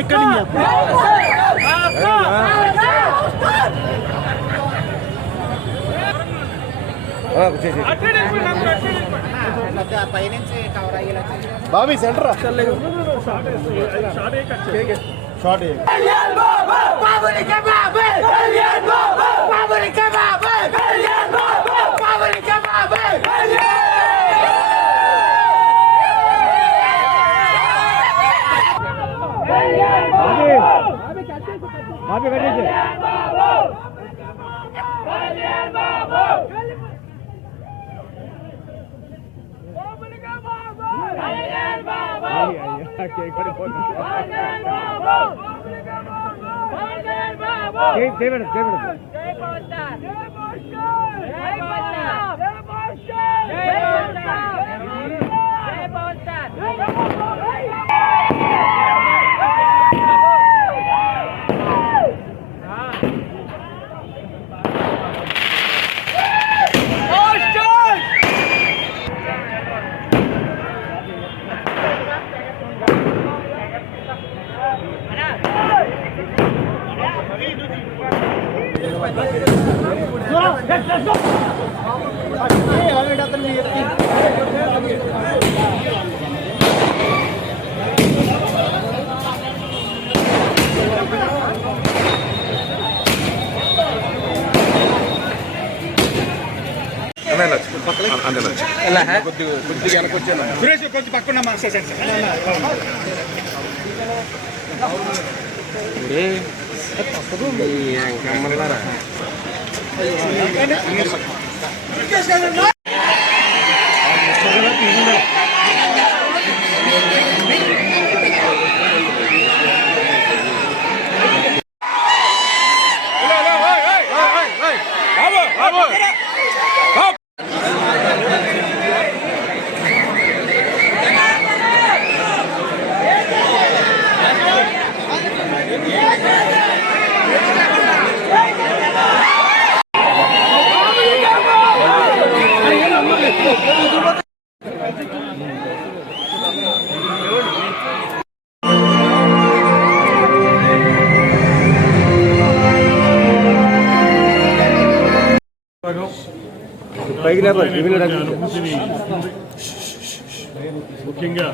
ఇక్కడ Bobby centre short Bobby కట్టేసి కొద్దిగా వెనకొచ్చాను సురేష్ కొంచెం పక్కన అనుభూతిని ముఖ్యంగా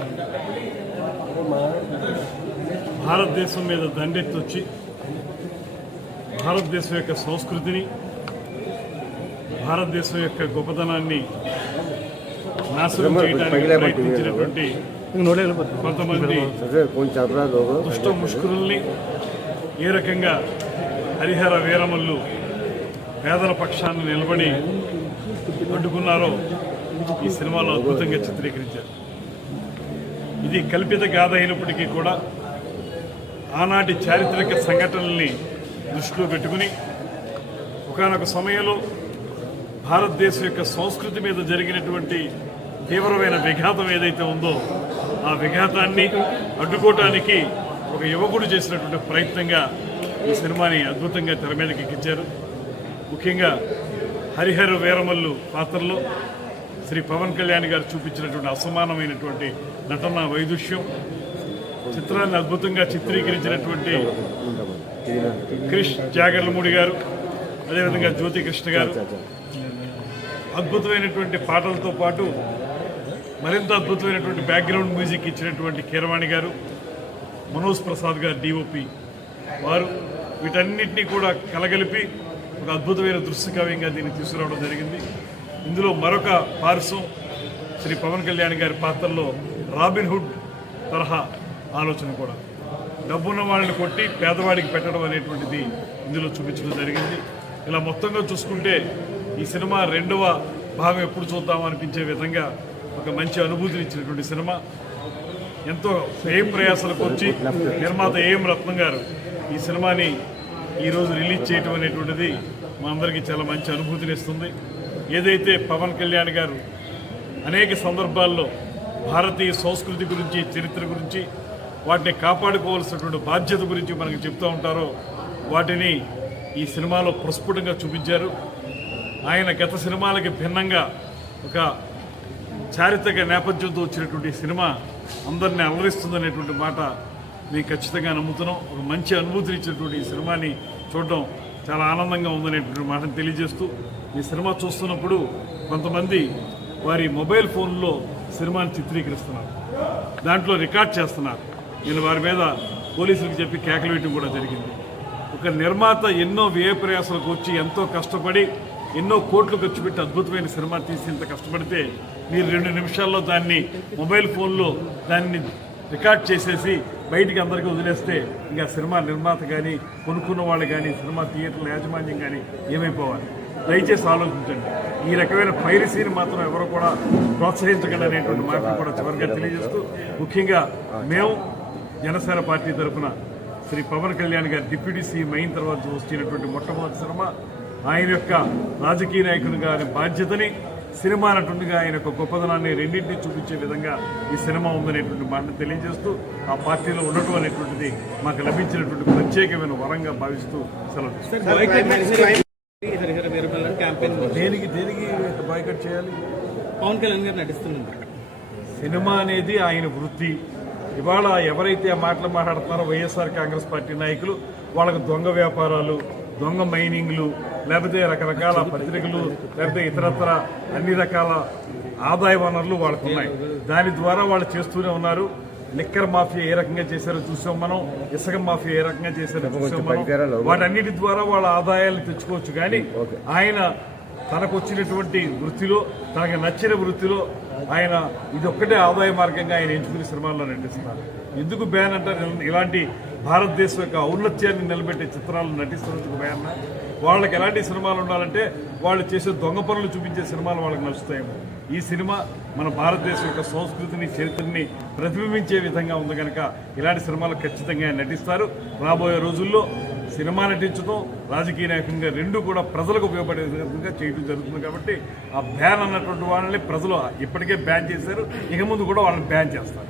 భారతదేశం మీద దండెత్తొచ్చి భారతదేశం యొక్క సంస్కృతిని భారతదేశం యొక్క గొప్పతనాన్ని నాశనం చేయడానికి ప్రయత్నించినటువంటి కొంతమంది దుష్ట ముష్కరుల్ని ఏ రకంగా హరిహర వీరమల్లు పేదల పక్షాన్ని నిలబడి అడ్డుకున్నారో ఈ సినిమాలో అద్భుతంగా చిత్రీకరించారు. ఇది కల్పిత గాథ అయినప్పటికీ కూడా ఆనాటి చారిత్రక సంఘటనల్ని దృష్టిలో పెట్టుకుని ఒకానొక సమయంలో భారతదేశం యొక్క సంస్కృతి మీద జరిగినటువంటి తీవ్రమైన విఘాతం ఏదైతే ఉందో ఆ విఘాతాన్ని అడ్డుకోవటానికి ఒక యువకుడు చేసినటువంటి ప్రయత్నంగా ఈ సినిమాని అద్భుతంగా తెర మీదకి ఎక్కించారు. ముఖ్యంగా హరిహర వీరమల్లు పాత్రలో శ్రీ పవన్ కళ్యాణ్ గారు చూపించినటువంటి అసమానమైనటువంటి నటన వైదుష్యం, చిత్రాన్ని అద్భుతంగా చిత్రీకరించినటువంటి క్రిష్ జాగర్లమూడి గారు, అదేవిధంగా జ్యోతి కృష్ణ గారు అద్భుతమైనటువంటి పాటలతో పాటు మరింత అద్భుతమైనటువంటి బ్యాక్గ్రౌండ్ మ్యూజిక్ ఇచ్చినటువంటి కీరవాణి గారు, మనోజ్ ప్రసాద్ గారు డిఓపి వారు వీటన్నిటినీ కూడా కలగలిపి ఒక అద్భుతమైన దృశ్యకావ్యంగా దీన్ని తీసుకురావడం జరిగింది. ఇందులో మరొక పార్శ్వం శ్రీ పవన్ కళ్యాణ్ గారి పాత్రలో రాబిన్ హుడ్ తరహా ఆలోచన కూడా డబ్బున్న వాళ్ళని కొట్టి పేదవాడికి పెట్టడం అనేటువంటిది ఇందులో చూపించడం జరిగింది. ఇలా మొత్తంగా చూసుకుంటే ఈ సినిమా రెండవ భాగం ఎప్పుడు చూద్దామో అనిపించే విధంగా ఒక మంచి అనుభూతిని ఇచ్చినటువంటి సినిమా. ఎంతో ఏం ప్రయాసాలకు వచ్చి నిర్మాత ఏం రత్నం గారు ఈ సినిమాని ఈరోజు రిలీజ్ చేయటం అనేటువంటిది మా అందరికీ చాలా మంచి అనుభూతిని ఇస్తుంది. ఏదైతే పవన్ కళ్యాణ్ గారు అనేక సందర్భాల్లో భారతీయ సంస్కృతి గురించి, చరిత్ర గురించి, వాటిని కాపాడుకోవాల్సినటువంటి బాధ్యత గురించి మనకు చెప్తూ ఉంటారో వాటిని ఈ సినిమాలో ప్రస్ఫుటంగా చూపించారు. ఆయన గత సినిమాలకి భిన్నంగా ఒక చారిత్రక నేపథ్యంతో వచ్చినటువంటి సినిమా అందరినీ అలరిస్తుందనేటువంటి మాట మేము ఖచ్చితంగా నమ్ముతున్నాం. ఒక మంచి అనుభూతిని ఇచ్చినటువంటి ఈ సినిమాని చూడడం చాలా ఆనందంగా ఉందనేటువంటి మాటను తెలియజేస్తూ, ఈ సినిమా చూస్తున్నప్పుడు కొంతమంది వారి మొబైల్ ఫోన్లో సినిమాని చిత్రీకరిస్తున్నారు, దాంట్లో రికార్డ్ చేస్తున్నారు. నేను వారి మీద పోలీసులకు చెప్పి కేకలు వేయడం కూడా జరిగింది. ఒక నిర్మాత ఎన్నో వ్యయ ప్రయాసాలకు వచ్చి ఎంతో కష్టపడి ఎన్నో కోట్లు ఖర్చు పెట్టి అద్భుతమైన సినిమా తీసి ఇంత కష్టపడితే మీరు 2 నిమిషాల్లో దాన్ని మొబైల్ ఫోన్లో దాన్ని రికార్డ్ చేసేసి బయటికి అందరికీ వదిలేస్తే ఇంకా సినిమా నిర్మాత కానీ కొనుక్కున్న వాళ్ళు కానీ సినిమా థియేటర్ల యాజమాన్యం కానీ ఏమైపోవాలి? దయచేసి ఆలోచించండి. ఈ రకమైన పైరసీని మాత్రం ఎవరు కూడా ప్రోత్సహించకండి అనేటువంటి మాటను కూడా చివరిగా తెలియజేస్తూ, ముఖ్యంగా మేము జనసేన పార్టీ తరఫున శ్రీ పవన్ కళ్యాణ్ గారు డిప్యూటీ సీఎం అయిన తర్వాత వచ్చినటువంటి మొట్టమొదటి సినిమా, ఆయన యొక్క రాజకీయ నాయకునిగా ఆయన బాధ్యతని, సినిమా నటునిగా ఆయన యొక్క గొప్పదనాన్ని రెండింటినీ చూపించే విధంగా ఈ సినిమా ఉందనేటువంటి మాటను తెలియజేస్తూ, ఆ పార్టీలో ఉండటం అనేటువంటిది మాకు లభించినటువంటి ప్రత్యేకమైన వరంగా భావిస్తూ సెలవు. దేనికి బాయ్కట్ చేయాలి? పవన్ కళ్యాణ్ గారు నటిస్తున్నారు. సినిమా అనేది ఆయన వృత్తి. ఇవాళ ఎవరైతే ఆ మాటలు మాట్లాడుతున్నారో వైఎస్ఆర్ కాంగ్రెస్ పార్టీ నాయకులు, వాళ్ళకు దొంగ వ్యాపారాలు, దొంగ మైనింగ్లు, లేకపోతే రకరకాల పత్రికలు, లేకపోతే ఇతరత్ర అన్ని రకాల ఆదాయ వనరులు వాళ్ళకు ఉన్నాయి. దాని ద్వారా వాళ్ళు చేస్తూనే ఉన్నారు. లిక్కర్ మాఫియా ఏ రకంగా చేశారో చూసాం మనం, ఇసుక మాఫియా ఏ రకంగా చేశారో చూసాం మనం. వాటన్నిటి ద్వారా వాళ్ళ ఆదాయాలు తెచ్చుకోవచ్చు. కానీ ఆయన తనకు వచ్చినటువంటి వృత్తిలో, తనకు నచ్చిన వృత్తిలో ఆయన ఇదొక్కటే ఆదాయ మార్గంగా ఆయన ఎంచుకునే సినిమాల్లో నటిస్తున్నారు. ఎందుకు బ్యాన్ అంటారు? ఇలాంటి భారతదేశం యొక్క ఔన్నత్యాన్ని నిలబెట్టే చిత్రాలు నటిస్తున్నందుకు బ్యాన్. వాళ్ళకి ఎలాంటి సినిమాలు ఉండాలంటే వాళ్ళు చేసే దొంగ పనులు చూపించే సినిమాలు వాళ్ళకి నచ్చుతాయేమో. ఈ సినిమా మన భారతదేశం యొక్క సంస్కృతిని, చరిత్రని ప్రతిబింబించే విధంగా ఉంది కనుక ఇలాంటి సినిమాలు ఖచ్చితంగా నటిస్తారు. రాబోయే రోజుల్లో సినిమా నటించడం, రాజకీయ నాయకంగా రెండు కూడా ప్రజలకు ఉపయోగపడే విధంగా చేయడం జరుగుతుంది. కాబట్టి ఆ బ్యాన్ అన్నటువంటి వాళ్ళని ప్రజలు ఇప్పటికే బ్యాన్ చేశారు, ఇక ముందు కూడా వాళ్ళని బ్యాన్ చేస్తారు.